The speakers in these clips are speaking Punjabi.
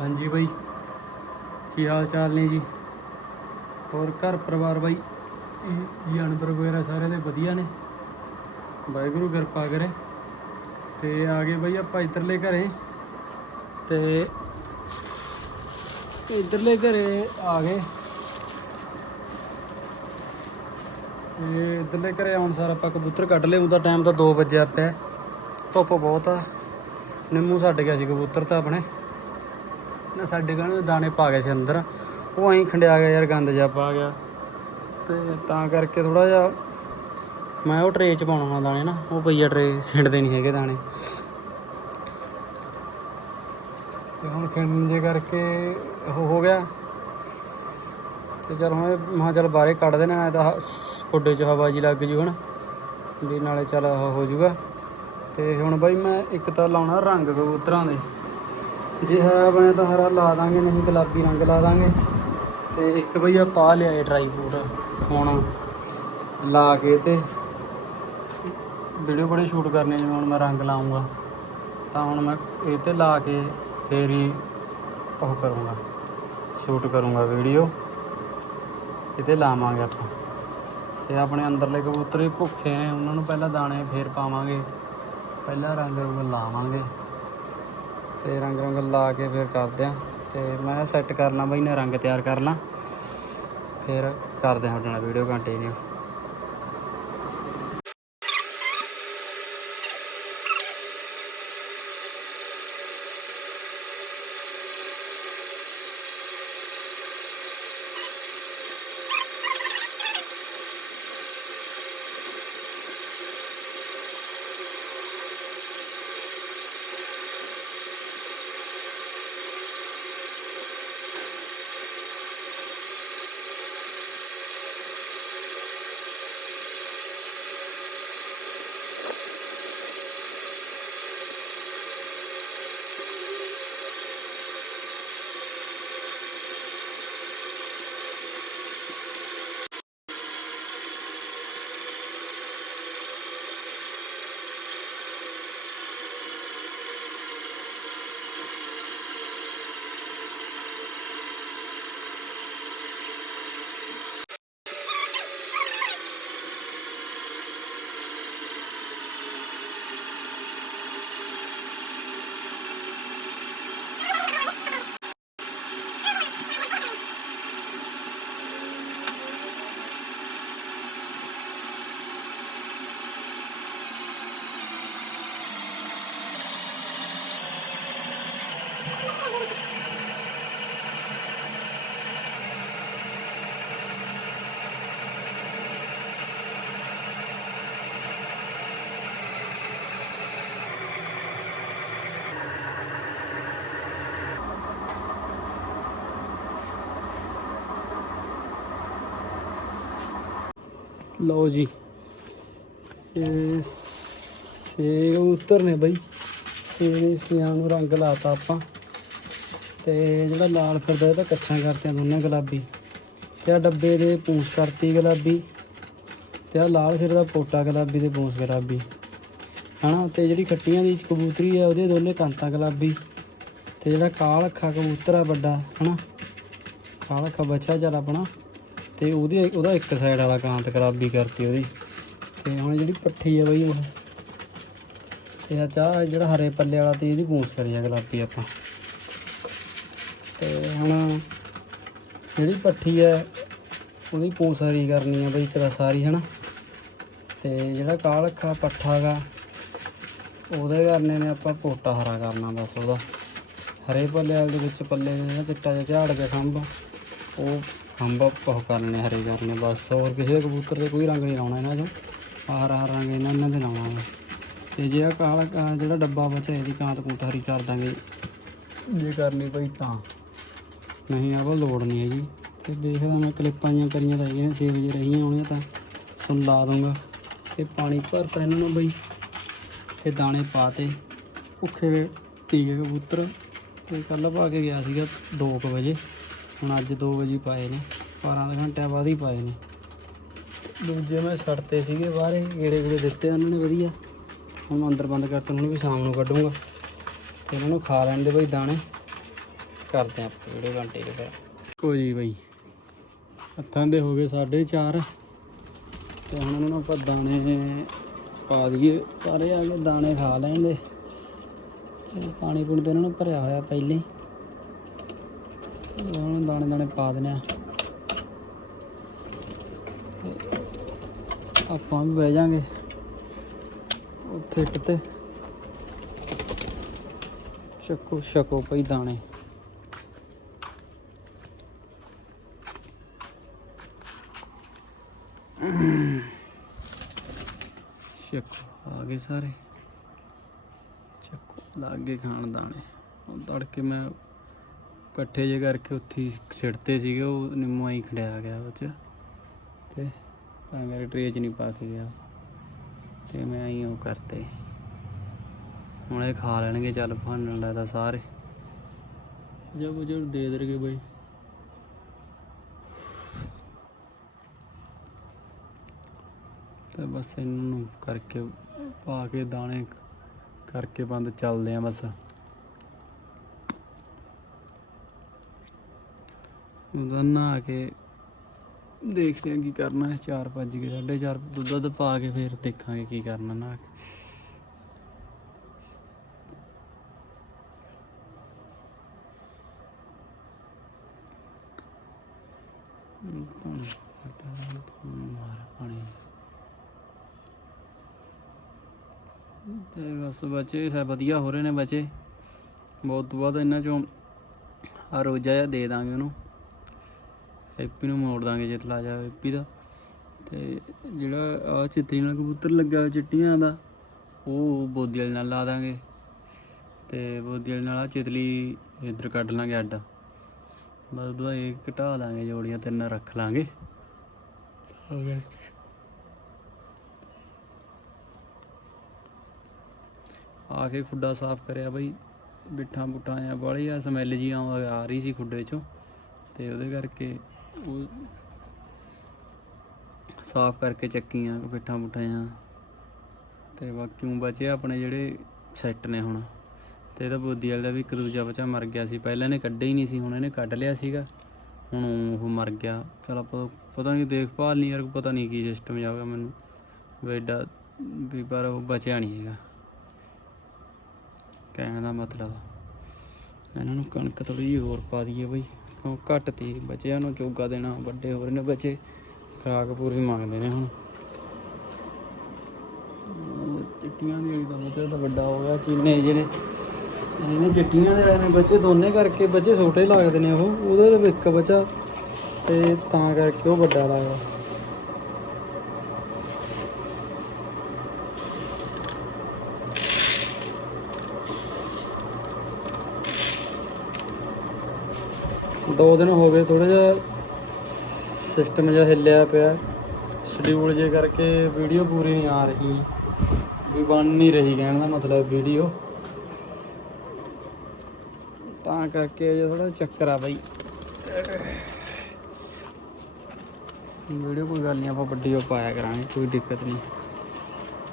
ਹਾਂਜੀ ਬਾਈ। ਕੀ ਹਾਲ ਚਾਲ ਨੇ ਜੀ? ਹੋਰ ਘਰ ਪਰਿਵਾਰ ਬਾਈ? ਜਾਨਵਰ ਵਗੈਰਾ ਸਾਰੇ ਦੇ ਵਧੀਆ ਨੇ? ਵਾਹਿਗੁਰੂ ਕਿਰਪਾ ਕਰੇ। ਤੇ ਆ ਗਏ ਬਾਈ ਆਪਾਂ ਇੱਧਰਲੇ ਘਰੇ। ਤੇ ਇੱਧਰਲੇ ਘਰੇ ਆ ਗਏ। ਤੇ ਇੱਧਰਲੇ ਘਰੇ ਆਉਣ ਸਾਰ ਆਪਾਂ ਕਬੂਤਰ ਕੱਢ ਲਏ। ਉਹਦਾ ਟਾਈਮ ਤਾਂ 2 ਵਜੇ ਪਿਆ। ਧੁੱਪ ਬਹੁਤ ਆ। ਨਿੰਮੂ ਛੱਡ ਗਿਆ ਸੀ ਕਬੂਤਰ ਤਾਂ ਆਪਣੇ। ਨਾ ਸਾਡੇ ਘਰ ਦਾਣੇ ਪਾ ਗਏ ਸੀ ਅੰਦਰ। ਉਹ ਐਂ ਖੰਡਿਆ ਗਿਆ ਯਾਰ, ਗੰਦ ਜਿਹਾ ਪਾ ਗਿਆ। ਤੇ ਤਾਂ ਕਰਕੇ ਥੋੜਾ ਜਿਹਾ ਮੈਂ ਉਹ ਟਰੇ ਚ ਪਾਉਣਾ ਦਾਣੇ ਨਾ। ਉਹ ਪਈਆ ਟਰੇ ਖਿੰਡਦੇ ਨਹੀਂ ਹੈਗੇ ਦਾਣੇ। ਤੇ ਹੁਣ ਖਿੰਡਣ ਜੇ ਕਰਕੇ ਉਹ ਹੋ ਗਿਆ। ਤੇ ਚਲ ਹੁਣ ਇਹ ਮਹਾਂ ਚੱਲ ਬਾਹਰੇ ਕੱਢ ਦੇਣਾ ਨਾ ਤਾਂ ਕੁੱਡੇ ਚ ਹਵਾ ਜੀ ਲੱਗ ਜੂ ਹਣ ਵੀ ਨਾਲੇ ਚੱਲ ਉਹ ਹੋ ਜੂਗਾ। ਤੇ ਹੁਣ ਬਾਈ ਮੈਂ ਇੱਕ ਤਾਂ ਲਾਉਣਾ ਰੰਗ ਕਬੂਤਰਾਂ ਦੇ। ਜੇ ਹੈ ਬਣੇ ਤਾਂ ਹਰਾ ਲਾ ਦਾਂਗੇ, ਨਹੀਂ ਗੁਲਾਬੀ ਰੰਗ ਲਾ ਦਾਂਗੇ। ਤੇ ਇੱਕ ਬਈ ਆ ਪਾ ਲਿਆ ਇਹ ਡਰਾਈ ਫਰੂਟ ਹੁਣ ਲਾ ਕੇ ਤੇ ਵੀਡੀਓ ਬੜੇ ਸ਼ੂਟ ਕਰਨੇ, ਜਿਵੇਂ ਹੁਣ ਮੈਂ ਰੰਗ ਲਾਉਂਗਾ। ਤਾਂ ਹੁਣ ਮੈਂ ਇਹ ਤੇ ਲਾ ਕੇ ਫੇਰ ਹੀ ਉਹ ਕਰੂੰਗਾ ਸ਼ੂਟ ਕਰੂੰਗਾ ਵੀਡੀਓ ਇਹ ਤੇ ਲਾਵਾਂਗੇ ਆਪਾਂ। ਤੇ ਆਪਣੇ ਅੰਦਰਲੇ ਕਬੂਤਰ ਵੀ ਭੁੱਖੇ ਨੇ, ਉਹਨਾਂ ਨੂੰ ਪਹਿਲਾਂ ਦਾਣੇ ਫੇਰ ਪਾਵਾਂਗੇ। ਪਹਿਲਾਂ ਰੰਗ ਰੁੰਗ ਲਾਵਾਂਗੇ। ਤੇ ਰੰਗ ਰੰਗ ਲਾ ਕੇ ਫਿਰ ਕਰਦੇ ਆ ਤੇ ਮੈਂ ਸੈੱਟ ਕਰ ਲਾਂ ਬਈ ਨੇ ਰੰਗ ਤਿਆਰ ਕਰ ਲਾਂ। ਫਿਰ ਕਰਦੇ ਹਾਂ ਤੁਹਾਡੇ ਨਾਲ ਵੀਡੀਓ ਕੰਟੀਨਿਊ ਲਓ ਜੀ। ਇਹ ਸੇ ਉਤਰ ਨੇ ਬਈ। ਸੇ ਸਿਆਂ ਨੂੰ ਰੰਗ ਲਾਤਾ ਆਪਾਂ। ਤੇ ਜਿਹੜਾ ਲਾਲ ਫਿਰਦਾ ਇਹ ਕੱਛਾਂ ਕਰਤੀਆਂ ਦੋਨੇ ਗੁਲਾਬੀ। ਤੇ ਆ ਡੱਬੇ ਦੇ ਪੂੰਛ ਕਰਤੀ ਗੁਲਾਬੀ। ਤੇ ਆ ਲਾਲ ਸਿਰ ਦਾ ਪੋਟਾ ਗੁਲਾਬੀ ਤੇ ਪੂੰਛ ਗੁਲਾਬੀ। ਹਨਾ, ਤੇ ਜਿਹੜੀ ਖੱਟੀਆਂ ਦੀ ਕਬੂਤਰੀ ਆ, ਉਹਦੇ ਦੋਨੇ ਕਾਂਤਾਂ ਗੁਲਾਬੀ। ਤੇ ਜਿਹੜਾ ਕਾਲ ਅੱਖਾ ਕਬੂਤਰ ਆ ਵੱਡਾ, ਹਨਾ। ਕਾਲ ਅੱਖਾ ਬੱਚਾ ਚੱਲ ਆਪਣਾ। ਤੇ ਉਹਦੇ ਉਹਦਾ ਇੱਕ ਸਾਈਡ ਵਾਲਾ ਕਾਂਤ ਗੁਲਾਬੀ ਕਰਤੀ ਉਹਦੀ। ਤੇ ਹੁਣ ਜਿਹੜੀ ਪੱਠੀ ਆ ਬਈ ਉਹ। ਇਹ ਆ ਚਾਹ ਜਿਹੜਾ ਹਰੇ ਪੱਲੇ ਵਾਲਾ ਤੇ ਇਹਦੀ ਪੂੰਛ ਕਰੀ ਆ ਗੁਲਾਬੀ ਆਪਾਂ। ਤੇ ਹੁਣ ਜਿਹੜੀ ਪੱਠੀ ਹੈ ਉਹਦੀ ਪੂੰਸ ਹਰੀ ਕਰਨੀ ਆ ਬਈ ਇੱਕ ਤਾਂ ਸਾਰੀ, ਹਨਾ? ਤੇ ਜਿਹੜਾ ਕਾਲ ਅੱਖਾ ਪੱਠਾ ਗਾ, ਉਹਦੇ ਕਰਨੇ ਨੇ ਆਪਾਂ ਪੋਟਾ ਹਰਾ ਕਰਨਾ ਬਸ ਉਹਦਾ। ਹਰੇ ਪੱਲੇ ਵਾਲੇ ਦੇ ਵਿੱਚ ਪੱਲੇ ਜਿਹੜਾ ਚਿੱਟਾ ਜਿਹਾ ਝਾੜ ਗਿਆ ਖੰਭ। ਉਹ ਖੰਭ ਉਹ ਕਰਨੇ ਹਰੇ ਕਰਨੇ ਬਸ। ਹੋਰ ਕਿਸੇ ਦੇ ਕਬੂਤਰ ਤੇ ਕੋਈ ਰੰਗ ਨਹੀਂ ਲਾਉਣਾ ਇਹਨਾਂ 'ਚੋਂ। ਆਹ ਹਰਾ ਰੰਗ ਇਹਨਾਂ ਇਹਨਾਂ ਦੇ ਲਾਉਣਾ ਵਾ। ਤੇ ਜੇ ਆ ਕਾਲਾ ਕਾ- ਜਿਹੜਾ ਡੱਬਾ ਬਚਿਆ ਇਹਦੀ ਕਾਂਤ ਕੂੰਤ ਹਰੀ ਕਰ ਦਾਂਗੇ। ਜੇ ਕਰਨੀ ਪਈ ਤਾਂ। ਨਹੀਂ ਆ ਕੋਲ ਲੋੜ ਨਹੀਂ ਹੈਗੀ। ਤੇ ਦੇਖਦਾ ਮੈਂ ਕਲਿੱਪਾਂ ਜੀਆਂ ਕਰੀਆਂ ਤਾਂ ਹੈਗੀਆਂ 6 ਵਜੇ ਰਹੀਆਂ ਹੋਣੀਆਂ ਤਾਂ ਸੁਣ ਲਾ ਦੂੰਗਾ ਤੇ ਪਾਣੀ ਭਰਤਾ ਇਹਨਾਂ ਨੂੰ ਬਈ। ਤੇ ਦਾਣੇ ਪਾਤੇ ਭੁੱਖੇ ਤੀਗੇ ਕਬੂਤਰ। ਤੇ ਕੱਲ ਪਾ ਕੇ ਗਿਆ ਸੀਗਾ 2 ਵਜੇ। ਹੁਣ ਅੱਜ 2 ਵਜੇ ਪਾਏ ਨੇ 12 ਘੰਟਿਆਂ ਬਾਅਦ ਹੀ ਪਾਏ ਨੇ। ਦੂਜੇ ਮੈਂ ਛੱਡਤੇ ਸੀਗੇ ਬਾਹਰੇ, ਗੇੜੇ ਗੇੜੇ ਦਿੱਤੇ ਉਹਨਾਂ ਨੇ ਵਧੀਆ। ਹੁਣ ਅੰਦਰ ਬੰਦ ਕਰਤਾ, ਉਹਨਾਂ ਨੂੰ ਵੀ ਸ਼ਾਮ ਨੂੰ ਕੱਢੂੰਗਾ। ਤੇ ਉਹਨਾਂ ਨੂੰ ਖਾ ਲੈਣ ਦੇ ਬਈ ਦਾਣੇ। ਕਰਦੇ ਆਂ ਆਪਾਂ ਵੀਡੀਓ ਘੰਟੇ ਦੇ ਫਿਰ। ਕੋ ਜੀ ਬਈ, ਹੱਥਾਂ ਦੇ ਹੋ ਗਏ 4:30 ਤੇ ਹੁਣ ਉਹਨਾਂ ਨੂੰ ਆਪਾਂ ਦਾਣੇ ਪਾ ਦਈਏ। ਸਾਰੇ ਆ ਕੇ ਦਾਣੇ ਖਾ ਲੈਣ ਦੇ। ਪਾਣੀ ਪੂਣੀ ਤੇ ਇਹਨਾਂ ਨੂੰ ਭਰਿਆ ਹੋਇਆ ਪਹਿਲੇ ਉਹਨਾਂ ਦਾਣੇ ਦਾਣੇ ਪਾ ਦੇਣੇ ਆ ਆਪਾਂ ਵੀ ਬਹਿ ਜਾਾਂਗੇ ਉੱਥੇ ਇੱਟ ਤੇ। ਛਕੋ ਛਕੋ ਪਈ ਦਾਣੇ। ਛਕੋ, ਆ ਗਏ ਸਾਰੇ। ਚੱਕੋ ਲਾਗੇ ਖਾਣ ਦਾਣੇ। ਉਹ ਤੜਕੇ ਮੈਂ ਇਕੱਠੇ ਜੇ ਕਰਕੇ ਉੱਥੇ ਹੀ ਸਿੱਟਤੇ ਸੀਗੇ ਉਹ ਨਿੰਮੂ ਆਈ ਖੜਿਆ ਗਿਆ ਉਹ ਚ। ਤੇ ਤਾਂ ਮੇਰੇ ਟਰੇ ਚ ਨਹੀਂ ਪਾ ਕੇ ਗਿਆ। ਤੇ ਮੈਂ ਆਈ ਉਹ ਕਰਤੇ। ਹੁਣ ਇਹ ਖਾ ਲੈਣਗੇ ਚੱਲ ਭਾਣਨ ਲੱਗਦਾ ਸਾਰੇ। ਜਬ ਜਬ ਦੇ ਦੇਣਗੇ ਬਈ। ਤੇ ਬਸ ਇਹਨਾਂ ਕਰਕੇ ਪਾ ਕੇ ਦਾਣੇ ਕਰਕੇ ਬੰਦ ਚੱਲਦੇ ਆ ਬਸ। ਉਹਦਾ ਨਹਾ ਕੇ ਦੇਖਦੇ ਆ ਕੀ ਕਰਨਾ ਹੈ 4 ਵਜ ਗਏ 4:30 ਦੁੱਧ ਦੁੱਧ ਪਾ ਕੇ ਫਿਰ ਦੇਖਾਂਗੇ ਕੀ ਕਰਨਾ ਨਹਾ ਕੇ। ਮਾਰ ਪਾਣੀ ਤੇ ਬਸ ਬੱਚੇ ਸਭ ਵਧੀਆ ਹੋ ਰਹੇ ਨੇ ਬੱਚੇ। ਬਹੁਤ ਤੋਂ ਬਾਅਦ ਇਹਨਾਂ ਚੋਂ ਰੋਜਾ ਜਿਹਾ ਦੇ ਦਾਂਗੇ ਉਹਨੂੰ। ਹੈਪੀ ਨੂੰ ਮੋੜ ਦਾਂਗੇ ਜੇ ਤਲਾ ਜਾ ਹੈਪੀ ਦਾ। ਤੇ ਜਿਹੜਾ ਆ ਚਿੱਤਰੀ ਨਾਲ ਕਬੂਤਰ ਲੱਗਾ ਹੋਇਆ ਚਿੱਟੀਆਂ ਦਾ ਉਹ ਬੋਦੀ ਵਾਲੇ ਨਾਲ ਲਾ ਦਾਂਗੇ। ਤੇ ਬੋਦੀ ਵਾਲੇ ਨਾਲ ਆ ਚਿਤਲੀ ਇੱਧਰ ਕੱਢ ਲਾਂਗੇ ਅੱਡ। ਬਸ ਦੋ ਇਹ ਘਟਾ ਲਾਂਗੇ ਜੋੜੀਆਂ ਤਿੰਨ ਰੱਖ ਲਾਂਗੇ। ਹੋ ਗਿਆ। ਆ ਕੇ ਖੁੱਡਾ ਸਾਫ਼ ਕਰਿਆ ਬਈ। ਬਿੱਠਾਂ ਬੁੱਠਾਂ ਆ ਬਾਲੀ ਆ ਸਮੈਲ ਜੀ ਆ ਰਹੀ ਸੀ ਖੁੱਡੇ ਚੋਂ। ਤੇ ਉਹਦੇ ਕਰਕੇ ਸਾਫ਼ ਕਰਕੇ ਚੱਕੀਆਂ, ਪਿੱਠਾਂ ਪੁੱਠਾਂ ਆ ਤੇ ਬਾਕੀ ਊਂ ਬਚੇ ਆਪਣੇ ਜਿਹੜੇ ਸੈੱਟ ਨੇ ਹੁਣ। ਤੇ ਇਹਦਾ ਬੋਦੀ ਵਾਲੇ ਵੀ ਇੱਕ ਦੂਜਾ ਬੱਚਾ ਮਰ ਗਿਆ ਸੀ। ਪਹਿਲਾਂ ਇਹਨੇ ਕੱਢਿਆ ਹੀ ਨਹੀਂ ਸੀ, ਹੁਣ ਇਹਨੇ ਕੱਢ ਲਿਆ ਸੀਗਾ। ਹੁਣ ਉਹ ਮਰ ਗਿਆ। ਚਲ ਆਪਾਂ ਪਤਾ ਨਹੀਂ ਦੇਖਭਾਲ ਨਹੀਂ, ਯਾਰ ਪਤਾ ਨਹੀਂ ਕੀ ਸਿਸਟਮ ਜਾਊਗਾ ਮੈਨੂੰ। ਵੀ ਵੀ ਪਰ ਉਹ ਬਚਿਆ ਨਹੀਂ ਹੈਗਾ। ਕਹਿਣ ਦਾ ਮਤਲਬ ਇਹਨਾਂ ਨੂੰ ਕਣਕ ਥੋੜੀ ਜਿਹੀ ਹੋਰ ਪਾ ਦਈਏ ਬਈ। ਕਿਉਂ ਘੱਟ ਤੀ ਬੱਚਿਆਂ ਨੂੰ ਚੋਗਾ ਦੇਣਾ, ਵੱਡੇ ਹੋ ਰਹੇ ਨੇ ਬੱਚੇ, ਖਰਾਕ ਪੂਰੀ ਮੰਗਦੇ ਨੇ ਹੁਣ। ਚਿੱਟੀਆਂ ਦੀ ਵਾਲੀ ਤਾਂ ਬੱਚਾ ਤਾਂ ਵੱਡਾ ਹੋ ਗਿਆ, ਚੀਨੇ ਜਿਹੜੇ ਇਹਨੇ ਚਿੱਟੀਆਂ ਦੇ ਵਾਲੇ ਬੱਚੇ, ਦੋਨੇ ਕਰਕੇ ਬੱਚੇ ਛੋਟੇ ਲੱਗਦੇ ਨੇ ਉਹ, ਉਹਦੇ ਵਿੱਚ ਇੱਕ ਬੱਚਾ ਤੇ ਤਾਂ ਕਰਕੇ ਉਹ ਵੱਡਾ ਲੱਗਦਾ। ਦੋ ਦਿਨ ਹੋ ਗਏ ਥੋੜਾ ਜਿਹਾ ਸਿਸਟਮ ਜਿਹਾ ਹਿੱਲਿਆ ਪਿਆ। ਸ਼ਡਿਊਲ ਜੇ ਕਰਕੇ ਵੀਡੀਓ ਪੂਰੀ ਨਹੀਂ ਆ ਰਹੀ। ਵੀ ਬਣ ਨਹੀਂ ਰਹੀ ਕਹਿਣ ਦਾ ਮਤਲਬ ਵੀਡੀਓ ਤਾਂ ਕਰਕੇ ਜੇ ਥੋੜਾ ਚੱਕਰ ਆ ਬਾਈ। ਵੀਡੀਓ ਕੋਈ ਗੱਲ ਨਹੀਂ, ਆਪਾਂ ਵੱਡੀ ਉਹ ਪਾਇਆ ਕਰਾਂਗੇ, ਕੋਈ ਦਿੱਕਤ ਨਹੀਂ।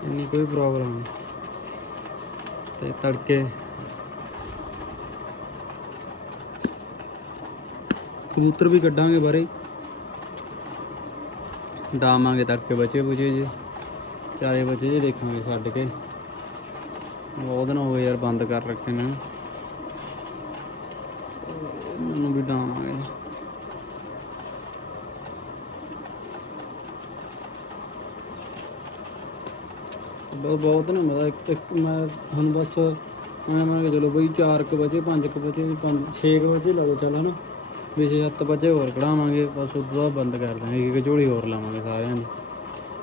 ਇੰਨੀ ਕੋਈ ਪ੍ਰੋਬਲਮ ਨਹੀਂ। ਤੇ ਤੜਕੇ ਕਬੂਤਰ ਵੀ ਕੱਢਾਂਗੇ ਬਾਰੇ। ਡਾਵਾਂਗੇ ਤੜਕੇ ਬਚੇ ਬੁਝੇ ਜੇ। ਚਾਰੇ ਬਚੇ ਜੇ ਦੇਖਾਂਗੇ ਛੱਡ ਕੇ। ਬਹੁਤ ਦਿਨ ਹੋ ਗਏ ਯਾਰ ਬੰਦ ਕਰ ਰੱਖੇ ਨੇ। ਇਹਨਾਂ ਵੀ ਡਾਵਾਂਗੇ। ਬਹੁਤ ਬਹੁਤ ਨੇ ਮਤਲਬ ਇੱਕ ਇੱਕ ਮੈਂ ਤੁਹਾਨੂੰ ਬਸ ਮੈਂ ਮੰਨ ਕੇ ਚਲੋ ਬਈ 4 ਕ ਵਜੇ 5 ਕ ਵਜੇ 5 6 ਕ ਵਜੇ ਲਓ ਚੱਲ, ਹਨਾ? ਵੀ ਛੇ ਸੱਤ ਵਜੇ ਹੋਰ ਕਢਾਵਾਂਗੇ ਬਸ ਉਦੋਂ ਬਾਅਦ ਬੰਦ ਕਰ ਦਾਂਗੇ ਇੱਕ ਝੋਲੀ ਹੋਰ ਲਾਵਾਂਗੇ ਸਾਰਿਆਂ ਦੀ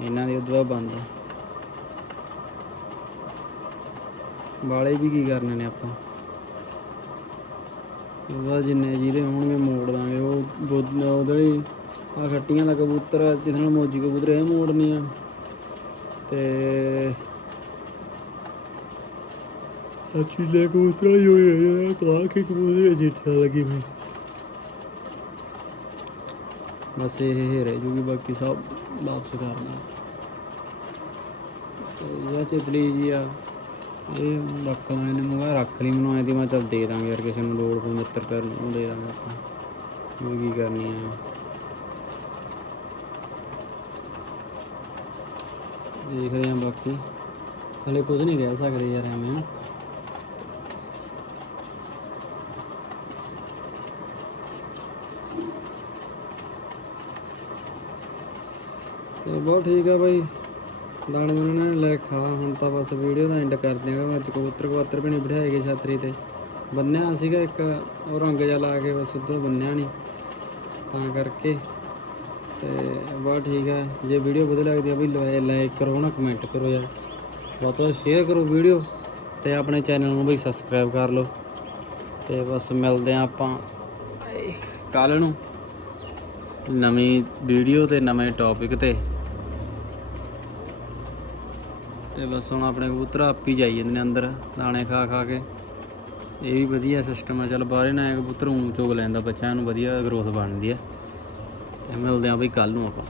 ਇਹਨਾਂ ਦੀ ਉਦੋਂ ਬਾਅਦ ਬੰਦ ਆ। ਵਾਲੇ ਵੀ ਕੀ ਕਰਨੇ ਨੇ ਆਪਾਂ? ਉਹਦਾ ਜਿੰਨੇ ਜਿਹਦੇ ਹੋਣਗੇ ਮੋੜ ਦਾਂਗੇ ਉਹ ਬੁੱਧ- ਉਹਦੇ ਆ ਖੱਟੀਆਂ ਦਾ ਕਬੂਤਰ ਆ, ਜਿਹਦੇ ਨਾਲ ਮੋਜੀ ਕਬੂਤਰ ਇਹ ਮੋੜਨੀ ਆ। ਤੇ ਅੱਛੀ ਲੈ ਕਬੂਤਰ ਹੀ ਹੋਈ ਹੈ ਕਾ ਕੇ ਕਬੂਤਰ ਜਿੱਠਾ ਲੱਗੀ ਹੋਈ। ਬਸ ਇਹ ਹੀ ਰਹਿ ਜੂਗੀ, ਬਾਕੀ ਸਭ ਵਾਪਸ ਕਰਨਾ ਤੇ ਇਹ ਚਿਤਲੀ ਜੀ ਆ, ਇਹ ਰੱਖ ਲੈਣੇ ਨੇ ਰੱਖ ਲਈ ਮੈਨੂੰ, ਐਂ ਦੀ ਮੈਂ ਚੱਲ ਦੇ ਦਾਂਗੇ ਯਾਰ, ਕਿਸੇ ਨੂੰ ਲੋੜ ਪਊ ਮਿੱਤਰ ਕਰ ਨੂੰ, ਦੇ ਦਾਂਗੇ ਆਪਾਂ। ਉਹ ਕੀ ਕਰਨੀ ਆ। ਦੇਖਦੇ ਆਂ ਬਾਕੀ। ਹਲੇ ਕੁਝ ਨਹੀਂ ਕਹਿ ਸਕਦੇ ਯਾਰ ਐਵੇਂ। ਬਹੁਤ ਠੀਕ ਆ ਬਾਈ। ਦਾਣੇ ਦੂਣੇ ਨੇ ਲੈ ਖਾ, ਹੁਣ ਤਾਂ ਬਸ ਵੀਡੀਓ ਦਾ ਐਂਡ ਕਰ ਦਿਆਂਗਾ ਅੱਜ ਕਬੂਤਰ ਕਬੂਤਰ ਵੀ ਨਹੀਂ ਬਿਠਾਏ ਗਏ ਛਾਤਰੀ ਤੇ। ਬੰਨਿਆ ਸੀਗਾ ਇੱਕ, ਉਹ ਰੰਗ ਜਿਹਾ ਲਾ ਕੇ ਬਸ ਉਧਰ ਬੰਨਿਆ ਨਹੀਂ ਤਾਂ ਕਰਕੇ ਤੇ ਬਹੁਤ ਠੀਕ ਹੈ ਜੇ ਵੀਡੀਓ ਵਧੀਆ ਲੱਗਦੀ ਆ ਬਈ ਲਾਈਕ ਕਰੋ ਨਾ ਕਮੈਂਟ ਕਰੋ ਯਾਰ। ਬਹੁਤ ਸ਼ੇਅਰ ਕਰੋ ਵੀਡੀਓ। ਤੇ ਆਪਣੇ ਚੈਨਲ ਨੂੰ ਬਈ ਸਬਸਕ੍ਰਾਈਬ ਕਰ ਲਓ। ਤੇ ਬਸ ਮਿਲਦੇ ਆ ਆਪਾਂ ਕੱਲ ਨੂੰ। ਨਵੀਂ ਵੀਡੀਓ ਤੇ, ਨਵੇਂ ਟੌਪਿਕ ਤੇ। ਤੇ ਬਸ ਹੁਣ ਆਪਣੇ ਕਬੂਤਰ ਆਪ ਹੀ ਜਾਈ ਜਾਂਦੇ ਨੇ ਅੰਦਰ, ਦਾਣੇ ਖਾ ਖਾ ਕੇ। ਇਹ ਵੀ ਵਧੀਆ ਸਿਸਟਮ ਹੈ ਚਲ ਬਾਹਰੇ ਨਾ ਕਬੂਤਰ ਉਂ ਚੋਗ ਲੈਂਦਾ ਬੱਚਿਆਂ ਨੂੰ ਵਧੀਆ ਗਰੋਥ ਬਣਦੀ ਹੈ ਤੇ ਮਿਲਦੇ ਆਂ ਬਈ ਕੱਲ ਨੂੰ ਆਪਾਂ।